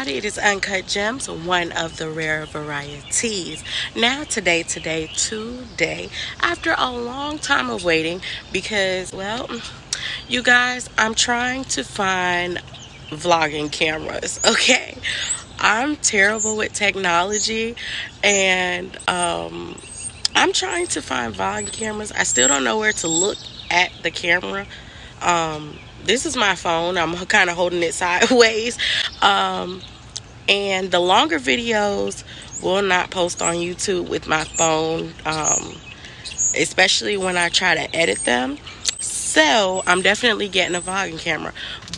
everybody, it is Uncut Gems, one of the rare varieties. Now today, after a long time of waiting, because, well, you guys, I'm trying to find vlogging cameras, okay? I'm terrible with technology, and I'm trying to find vlogging cameras. I still don't know where to look at the camera. This is my phone. I'm kind of holding it sideways. And the longer videos will not post on YouTube with my phone, especially when I try to edit them. So I'm definitely getting a vlogging camera.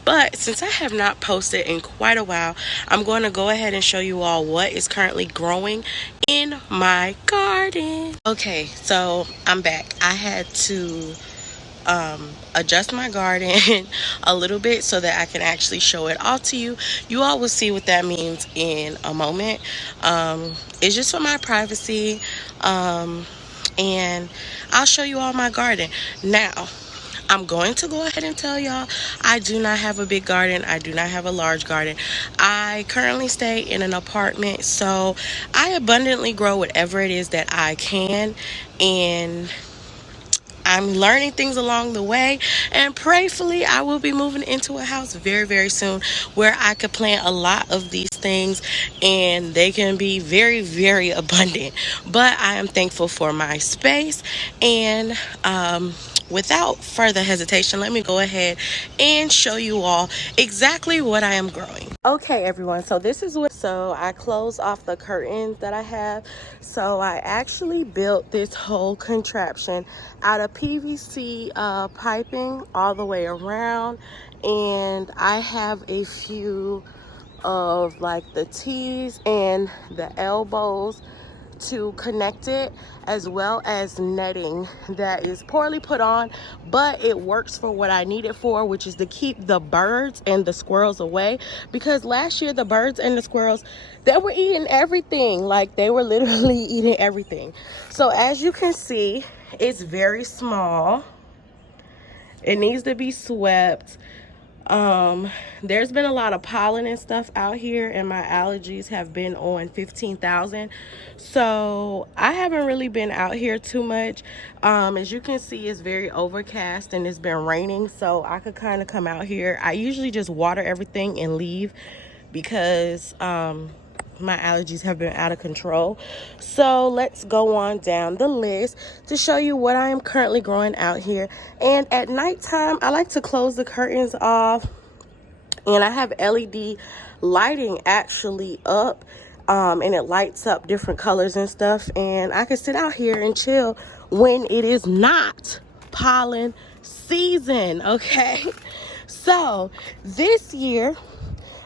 But since I have not posted in quite a while, I'm going to go ahead and show you all what is currently growing in my garden. Okay, so I'm back. I had to adjust my garden a little bit so that I can actually show it all to you. You all will see what that means in a moment. It's just for my privacy, and I'll show you all my garden. Now, I'm going to go ahead and tell y'all, I do not have a big garden. I do not have a large garden. I currently stay in an apartment, so I abundantly grow whatever it is that I can, and I'm learning things along the way, and prayerfully I will be moving into a house very, very soon where I could plant a lot of these things and they can be very, very abundant. But I am thankful for my space, and without further hesitation, let me go ahead and show you all exactly what I am growing. Okay, everyone, so this is what, so I closed off the curtains that I have. So I actually built this whole contraption out of PVC piping all the way around, and I have a few of like the T's and the elbows to connect it, as well as netting that is poorly put on, but it works for what I need it for, which is to keep the birds and the squirrels away. Because last year the birds and the squirrels, they were eating everything. Like, they were literally eating everything. So as you can see, it's very small. It needs to be swept. There's been a lot of pollen and stuff out here, and my allergies have been on 15,000. So I haven't really been out here too much. As you can see, it's very overcast and it's been raining, so I could kind of come out here. I usually just water everything and leave because my allergies have been out of control. So let's go on down the list to show you what I am currently growing out here. And at nighttime, I like to close the curtains off, and I have LED lighting actually up, and it lights up different colors and stuff, and I can sit out here and chill when it is not pollen season. Okay, so this year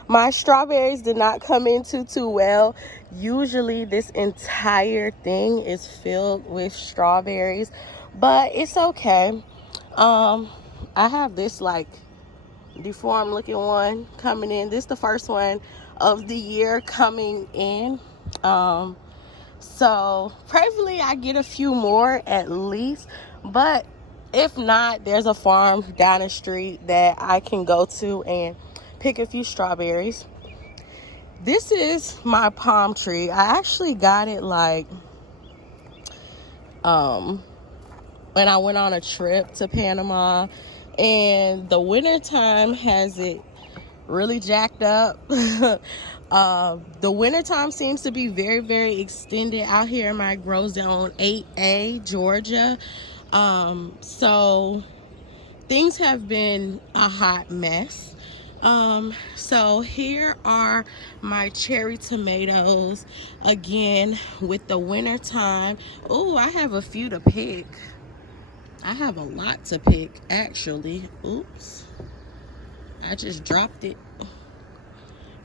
my strawberries did not come in too well. Usually this entire thing is filled with strawberries, but it's okay. I have this like deformed looking one coming in. This is the first one of the year coming in. So prayerfully I get a few more at least, but if not, there's a farm down the street that I can go to and pick a few strawberries. This is my palm tree. I actually got it like when I went on a trip to Panama, and the winter time has it really jacked up. The winter time seems to be very, very extended out here in my grow zone 8A, Georgia. So things have been a hot mess. So here are my cherry tomatoes again with the winter time. Oh, I have a few to pick. I have a lot to pick actually. Oops, I just dropped it.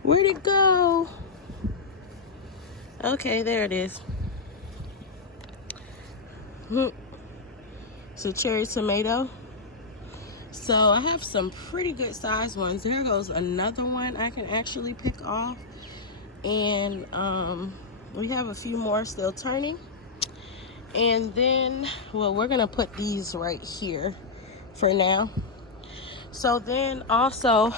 Where'd it go? Okay, there it is. So cherry tomato. So I have some pretty good sized ones. There goes another one I can actually pick off, and we have a few more still turning. And then, well, we're gonna put these right here for now. So then also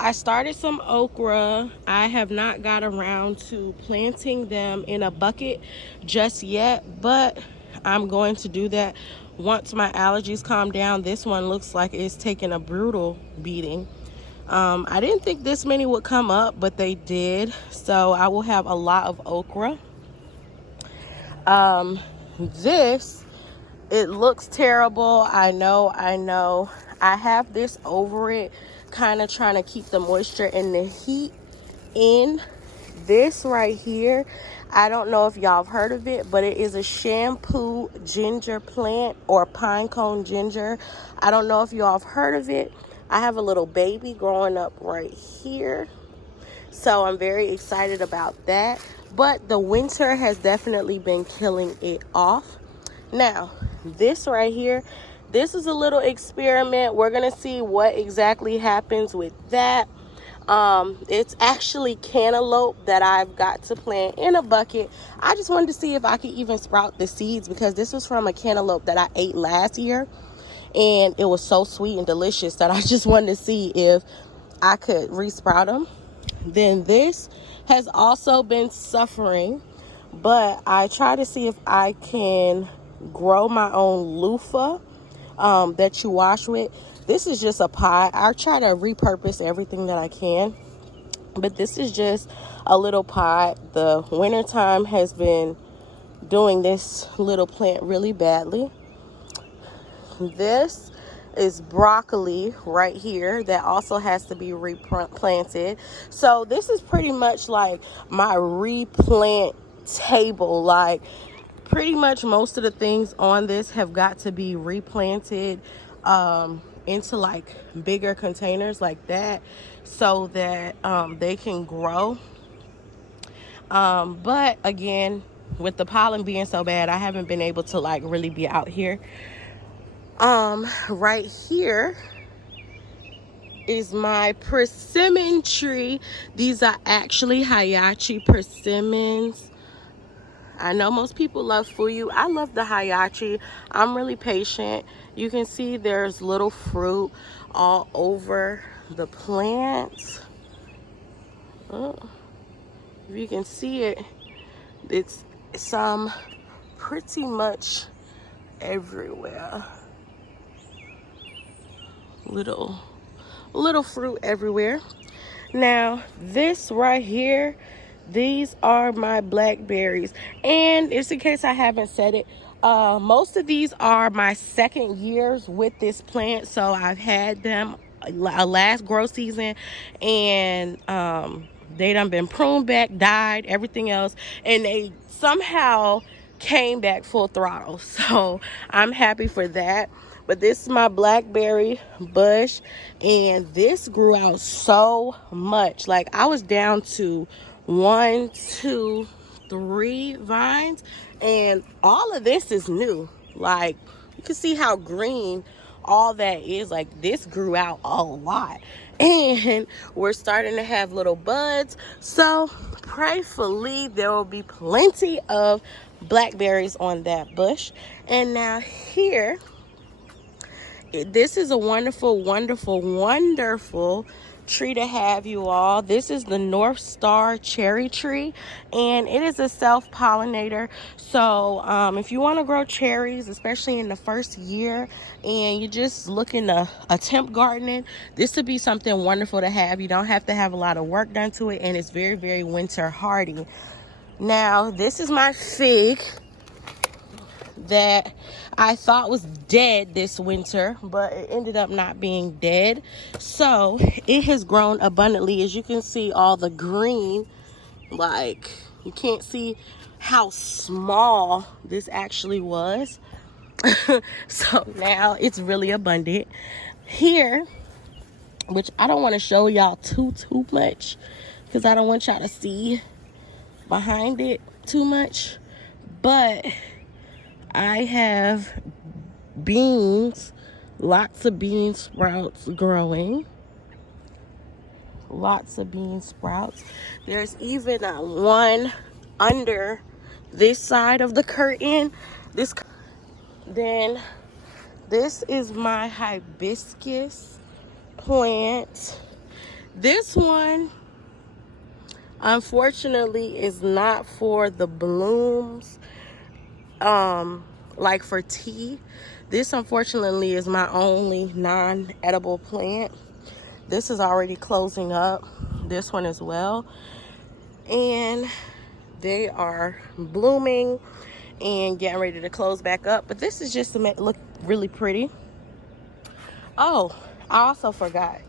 I started some okra. I have not got around to planting them in a bucket just yet, but I'm going to do that once my allergies calm down. This one looks like it's taking a brutal beating. I didn't think this many would come up, but they did. So I will have a lot of okra. This, it looks terrible. I know. I have this over it, kind of trying to keep the moisture and the heat in. This right here, I don't know if y'all have heard of it, but it is a shampoo ginger plant, or pine cone ginger. I don't know if y'all have heard of it. I have a little baby growing up right here, so I'm very excited about that. But the winter has definitely been killing it off. Now, this right here, this is a little experiment. We're gonna see what exactly happens with that. It's actually cantaloupe that I've got to plant in a bucket. I just wanted to see if I could even sprout the seeds, because this was from a cantaloupe that I ate last year, and it was so sweet and delicious that I just wanted to see if I could resprout them. Then this has also been suffering, but I try to see if I can grow my own loofah that you wash with. This is just a pot. I try to repurpose everything that I can, but this is just a little pot. The wintertime has been doing this little plant really badly. This is broccoli right here that also has to be replanted. So this is pretty much like my replant table. Like, pretty much most of the things on this have got to be replanted into like bigger containers like that, so that they can grow. But again, with the pollen being so bad, I haven't been able to like really be out here. Right here is my persimmon tree. These are actually Hayachi persimmons. I know most people love fuyu. I love the Hayachi. I'm really patient. You can see there's little fruit all over the plants. Oh, if you can see it, it's some pretty much everywhere. Little fruit everywhere. Now, this right here, these are my blackberries, and just in case I haven't said it, most of these are my second years with this plant. So I've had them last grow season, and they done been pruned back, died, everything else, and they somehow came back full throttle. So I'm happy for that. But this is my blackberry bush, and this grew out so much. Like, I was down to 1, 2, 3 vines, and all of this is new. Like, you can see how green all that is. Like, this grew out a lot, and we're starting to have little buds. So prayerfully there will be plenty of blackberries on that bush. And now here, this is a wonderful tree to have, you all. This is the North Star cherry tree, and it is a self-pollinator. So if you want to grow cherries, especially in the first year, and you're just looking to attempt gardening, this would be something wonderful to have. You don't have to have a lot of work done to it, and it's very winter hardy. Now, this is my fig that I thought was dead this winter, but it ended up not being dead. So it has grown abundantly. As you can see, all the green, like, you can't see how small this actually was. So now it's really abundant here, which I don't want to show y'all too much, because I don't want y'all to see behind it too much. But I have beans, lots of bean sprouts growing. Lots of bean sprouts. There's even one under this side of the curtain. Then this is my hibiscus plant This one, unfortunately, is not for the blooms, like for tea. This, unfortunately, is my only non-edible plant. This is already closing up. This one as well. And they are blooming and getting ready to close back up. But this is just to make it look really pretty. Oh, I also forgot.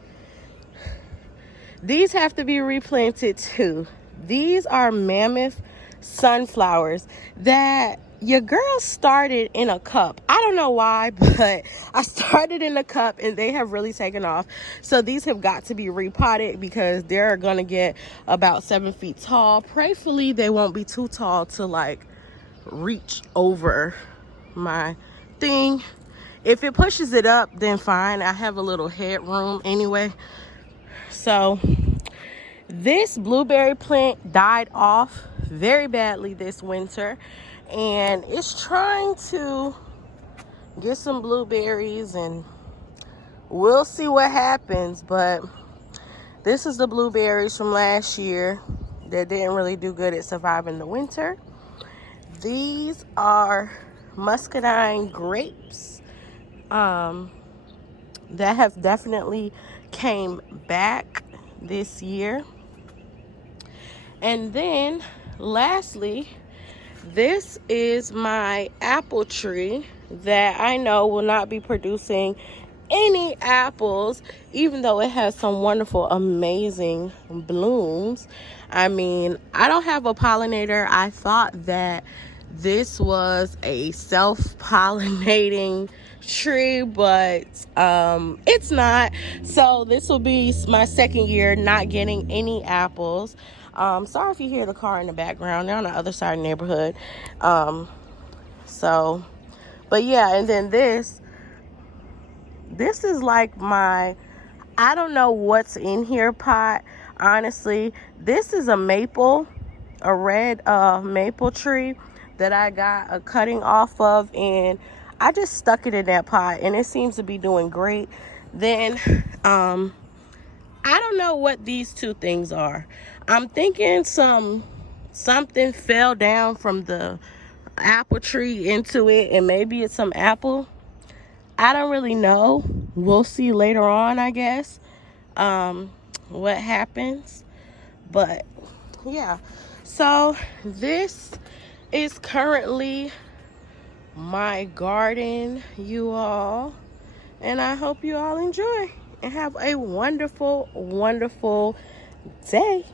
These have to be replanted too. These are Mammoth Sunflowers that your girl started in a cup. I don't know why, but I started in a cup and they have really taken off. So these have got to be repotted because they're going to get about 7 feet tall. Prayerfully, they won't be too tall to like reach over my thing. If it pushes it up, then fine. I have a little headroom anyway. So this blueberry plant died off very badly this winter, and it's trying to get some blueberries, and we'll see what happens. But this is the blueberries from last year that didn't really do good at surviving the winter. These are muscadine grapes that have definitely came back this year. And then lastly, this is my apple tree that I know will not be producing any apples, even though it has some wonderful, amazing blooms. I mean, I don't have a pollinator. I thought that this was a self-pollinating tree, but it's not. So this will be my second year not getting any apples. Sorry if you hear the car in the background. They're on the other side of the neighborhood. But yeah, and then this is like my, I don't know what's in here pot, honestly. This is a maple, a red maple tree that I got a cutting off of, and I just stuck it in that pot and it seems to be doing great. Then I don't know what these two things are. I'm thinking something fell down from the apple tree into it, and maybe it's some apple. I don't really know. We'll see later on, I guess, what happens. But yeah, so this is currently my garden, you all, and I hope you all enjoy and have a wonderful, wonderful day.